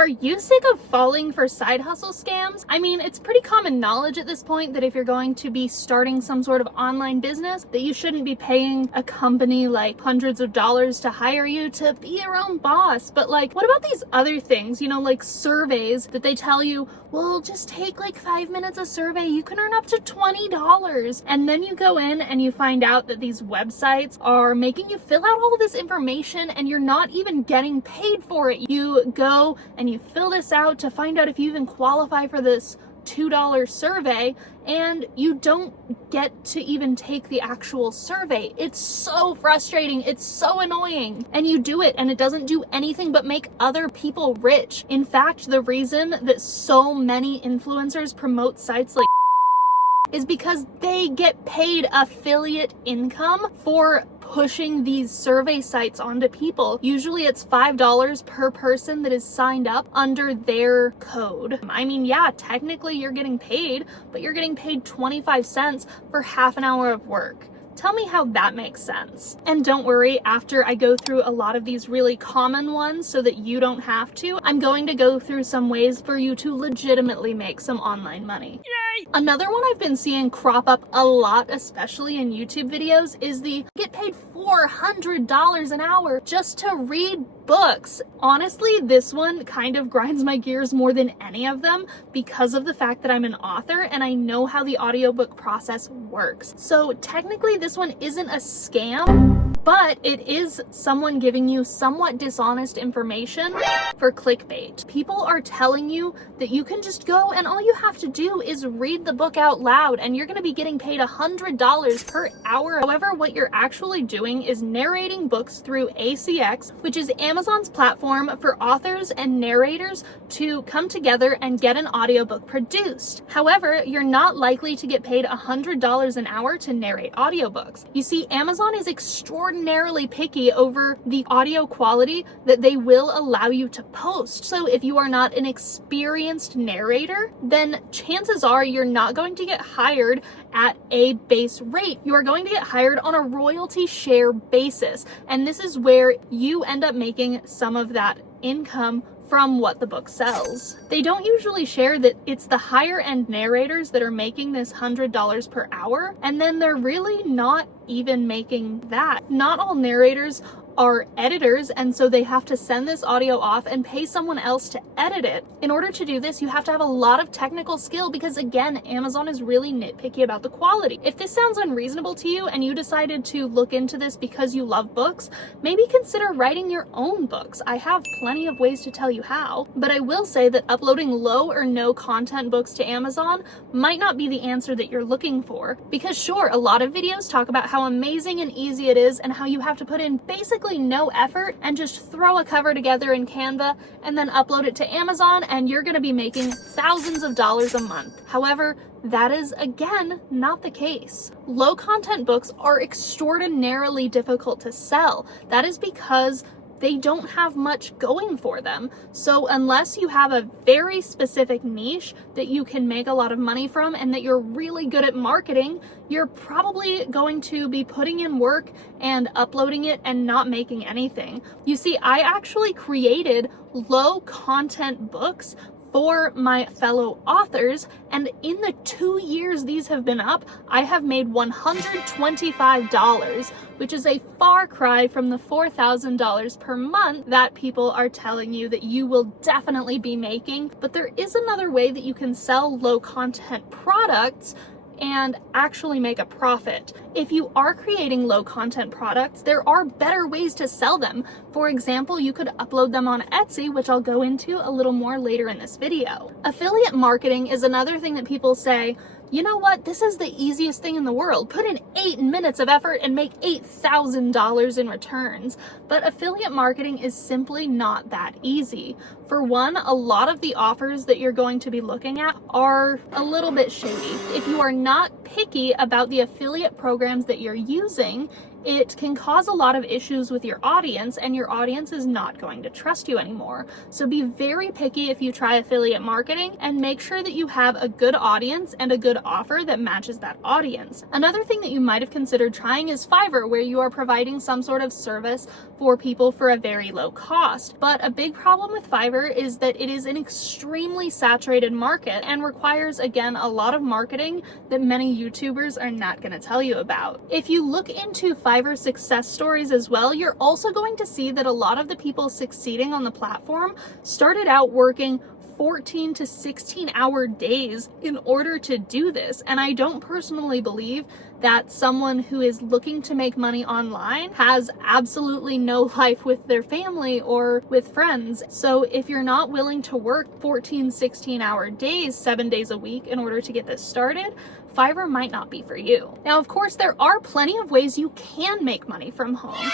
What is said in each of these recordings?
Are you sick of falling for side hustle scams? I mean, it's pretty common knowledge at this point that if you're going to be starting some sort of online business, that you shouldn't be paying a company like hundreds of dollars to hire you to be your own boss. But like, what about these other things, like surveys that they tell you, well, just take like 5 minutes a survey, you can earn up to $20. And then you go in and you find out that these websites are making you fill out all of this information and you're not even getting paid for it. You go and you fill this out to find out if you even qualify for this $2 survey, and you don't get to even take the actual survey. It's so frustrating. It's so annoying. And you do it and it doesn't do anything but make other people rich. In fact, the reason that so many influencers promote sites like is because they get paid affiliate income for pushing these survey sites onto people. Usually it's $5 per person that is signed up under their code. I mean, yeah, technically you're getting paid, but you're getting paid 25 cents for half an hour of work. Tell me how that makes sense. And don't worry, after I go through a lot of these really common ones so that you don't have to, I'm going to go through some ways for you to legitimately make some online money. Yay! Another one I've been seeing crop up a lot, especially in YouTube videos, is the get paid $400 an hour just to read books. Honestly, this one kind of grinds my gears more than any of them because of the fact that I'm an author and I know how the audiobook process works. So technically this one isn't a scam, but it is someone giving you somewhat dishonest information for clickbait. People are telling you that you can just go and all you have to do is read the book out loud and you're going to be getting paid $100 per hour. However, what you're actually doing is narrating books through ACX, which is Amazon's platform for authors and narrators to come together and get an audiobook produced. However, you're not likely to get paid $100 an hour to narrate audiobooks. You see, Amazon is extraordinarily picky over the audio quality that they will allow you to post. So if you are not an experienced narrator, then chances are you're not going to get hired at a base rate. You are going to get hired on a royalty share basis. And this is where you end up making some of that income from what the book sells. They don't usually share that it's the higher end narrators that are making this $100 per hour, and then they're really not even making that. Not all narrators are editors, and so they have to send this audio off and pay someone else to edit it. In order to do this, you have to have a lot of technical skill because, again, Amazon is really nitpicky about the quality. If this sounds unreasonable to you and you decided to look into this because you love books, maybe consider writing your own books. I have plenty of ways to tell you how, but I will say that uploading low or no content books to Amazon might not be the answer that you're looking for. Because sure, a lot of videos talk about how amazing and easy it is and how you have to put in basically no effort and just throw a cover together in Canva and then upload it to Amazon and you're going to be making thousands of dollars a month. However, that is, again, not the case. Low content books are extraordinarily difficult to sell. That is because they don't have much going for them. So unless you have a very specific niche that you can make a lot of money from and that you're really good at marketing, you're probably going to be putting in work and uploading it and not making anything. You see, I actually created low content books for my fellow authors, and in the 2 years these have been up, I have made $125, which is a far cry from the $4,000 per month that people are telling you that you will definitely be making. But there is another way that you can sell low content products and actually make a profit. If you are creating low content products, there are better ways to sell them. For example, you could upload them on Etsy, which I'll go into a little more later in this video. Affiliate marketing is another thing that people say, you know what, this is the easiest thing in the world. Put in 8 minutes of effort and make $8,000 in returns. But affiliate marketing is simply not that easy. For one, a lot of the offers that you're going to be looking at are a little bit shady. If you are not picky about the affiliate programs that you're using, it can cause a lot of issues with your audience, and your audience is not going to trust you anymore. So be very picky if you try affiliate marketing, and make sure that you have a good audience and a good offer that matches that audience. Another thing that you might have considered trying is Fiverr, where you are providing some sort of service for people for a very low cost. But a big problem with Fiverr is that it is an extremely saturated market and requires, again, a lot of marketing that many YouTubers are not going to tell you about. If you look into Fiverr success stories as well, you're also going to see that a lot of the people succeeding on the platform started out working 14 to 16-hour days in order to do this. And I don't personally believe that someone who is looking to make money online has absolutely no life with their family or with friends. So if you're not willing to work 14, 16-hour days, 7 days a week in order to get this started, Fiverr might not be for you. Now, of course, there are plenty of ways you can make money from home.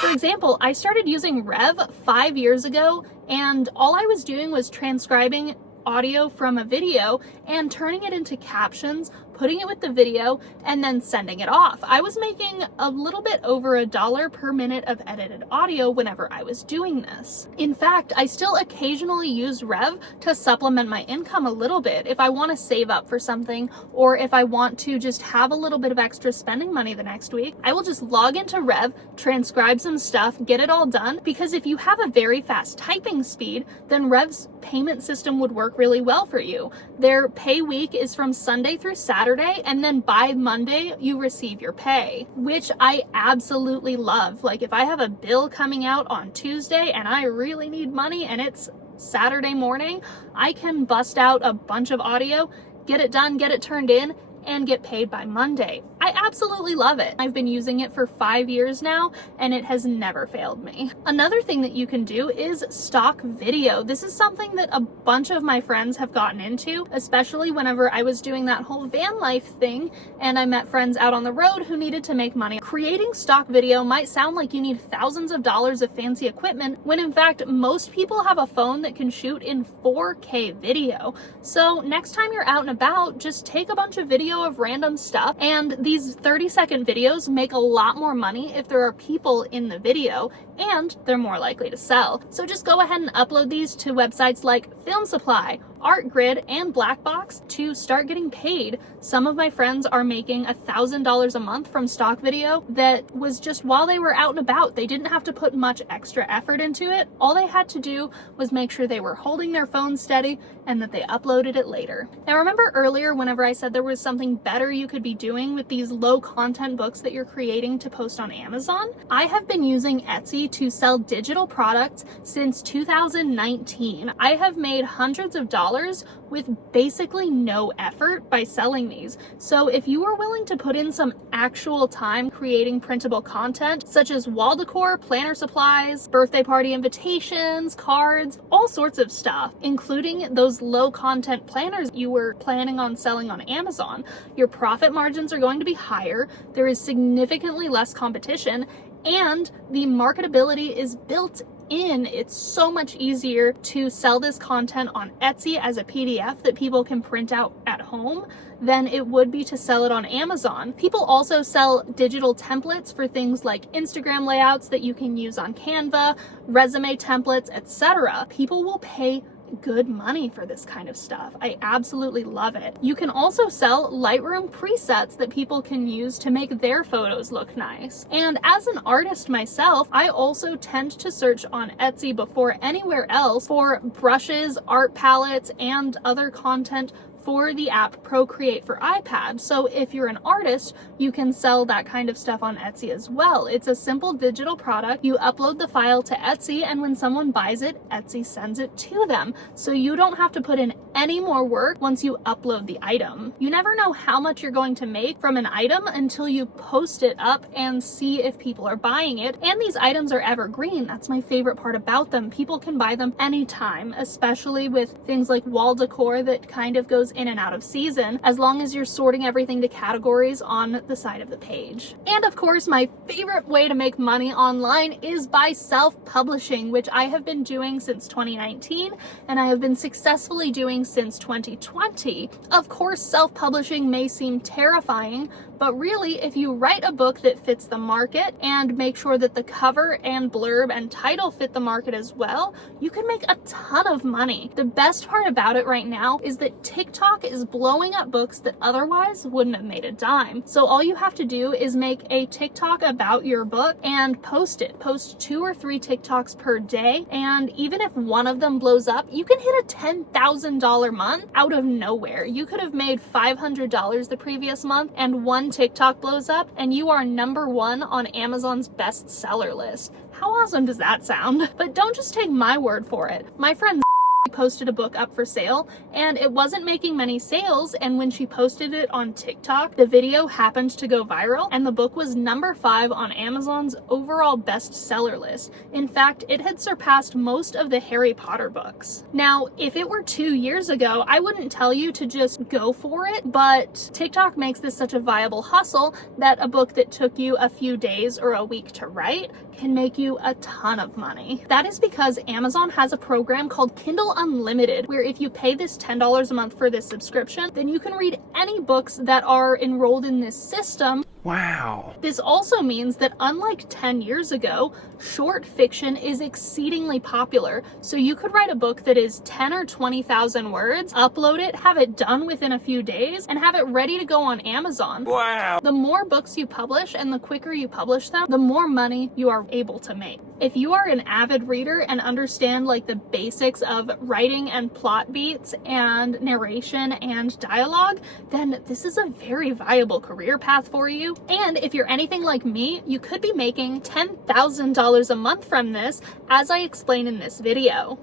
For example, I started using Rev 5 years ago, and all I was doing was transcribing audio from a video and turning it into captions, putting it with the video, and then sending it off. I was making a little bit over $1 per minute of edited audio whenever I was doing this. In fact, I still occasionally use Rev to supplement my income a little bit. If I want to save up for something, or if I want to just have a little bit of extra spending money the next week, I will just log into Rev, transcribe some stuff, get it all done, because if you have a very fast typing speed, then Rev's payment system would work really well for you. Their pay week is from Sunday through Saturday, and then by Monday you receive your pay, which I absolutely love. Like, if I have a bill coming out on Tuesday and I really need money and it's Saturday morning, I can bust out a bunch of audio, get it done, get it turned in, and get paid by Monday. I absolutely love it. I've been using it for 5 years now, and it has never failed me. Another thing that you can do is stock video. This is something that a bunch of my friends have gotten into, especially whenever I was doing that whole van life thing and I met friends out on the road who needed to make money. Creating stock video might sound like you need thousands of dollars of fancy equipment, when in fact most people have a phone that can shoot in 4K video. So next time you're out and about, just take a bunch of video of random stuff, and these 30-second videos make a lot more money if there are people in the video, and they're more likely to sell. So just go ahead and upload these to websites like Film Supply, ArtGrid, and Blackbox to start getting paid. Some of my friends are making $1,000 a month from stock video that was just while they were out and about. They didn't have to put much extra effort into it. All they had to do was make sure they were holding their phone steady and that they uploaded it later. Now, remember earlier whenever I said there was something better you could be doing with these low content books that you're creating to post on Amazon? I have been using Etsy to sell digital products since 2019. I have made hundreds of dollars with basically no effort by selling these. So if you are willing to put in some actual time creating printable content, such as wall decor, planner supplies, birthday party invitations, cards, all sorts of stuff, including those low content planners you were planning on selling on Amazon, your profit margins are going to be higher, there is significantly less competition, and the marketability is built in. It's so much easier to sell this content on Etsy as a PDF that people can print out at home than it would be to sell it on Amazon. People also sell digital templates for things like Instagram layouts that you can use on Canva, resume templates, etc. People will pay good money for this kind of stuff. I absolutely love it. You can also sell Lightroom presets that people can use to make their photos look nice. And as an artist myself, I also tend to search on Etsy before anywhere else for brushes, art palettes, and other content for the app Procreate for iPad. So if you're an artist, you can sell that kind of stuff on Etsy as well. It's a simple digital product. You upload the file to Etsy, and when someone buys it, Etsy sends it to them. So you don't have to put in any more work once you upload the item. You never know how much you're going to make from an item until you post it up and see if people are buying it. And these items are evergreen. That's my favorite part about them. People can buy them anytime, especially with things like wall decor that kind of goes in and out of season, as long as you're sorting everything to categories on the side of the page. And of course, my favorite way to make money online is by self-publishing, which I have been doing since 2019, and I have been successfully doing since 2020. Of course, self-publishing may seem terrifying, but really, if you write a book that fits the market and make sure that the cover and blurb and title fit the market as well, you can make a ton of money. The best part about it right now is that TikTok is blowing up books that otherwise wouldn't have made a dime. So all you have to do is make a TikTok about your book and post it. Post 2 or 3 TikToks per day, and even if one of them blows up, you can hit a $10,000 month out of nowhere. You could have made $500 the previous month, and one TikTok blows up and you are #1 on Amazon's bestseller list. How awesome does that sound? But don't just take my word for it. My friend posted a book up for sale and it wasn't making many sales, and when she posted it on TikTok, the video happened to go viral and the book was #5 on Amazon's overall bestseller list. In fact, it had surpassed most of the Harry Potter books. Now, if it were 2 years ago, I wouldn't tell you to just go for it, but TikTok makes this such a viable hustle that a book that took you a few days or a week to write can make you a ton of money. That is because Amazon has a program called Kindle Unlimited, where if you pay this $10 a month for this subscription, then you can read any books that are enrolled in this system. Wow. This also means that unlike 10 years ago, short fiction is exceedingly popular. So you could write a book that is 10 or 20,000 words, upload it, have it done within a few days, and have it ready to go on Amazon. Wow. The more books you publish and the quicker you publish them, the more money you are able to make. If you are an avid reader and understand like the basics of writing and plot beats and narration and dialogue, then this is a very viable career path for you. And if you're anything like me, you could be making $10,000 a month from this, as I explain in this video.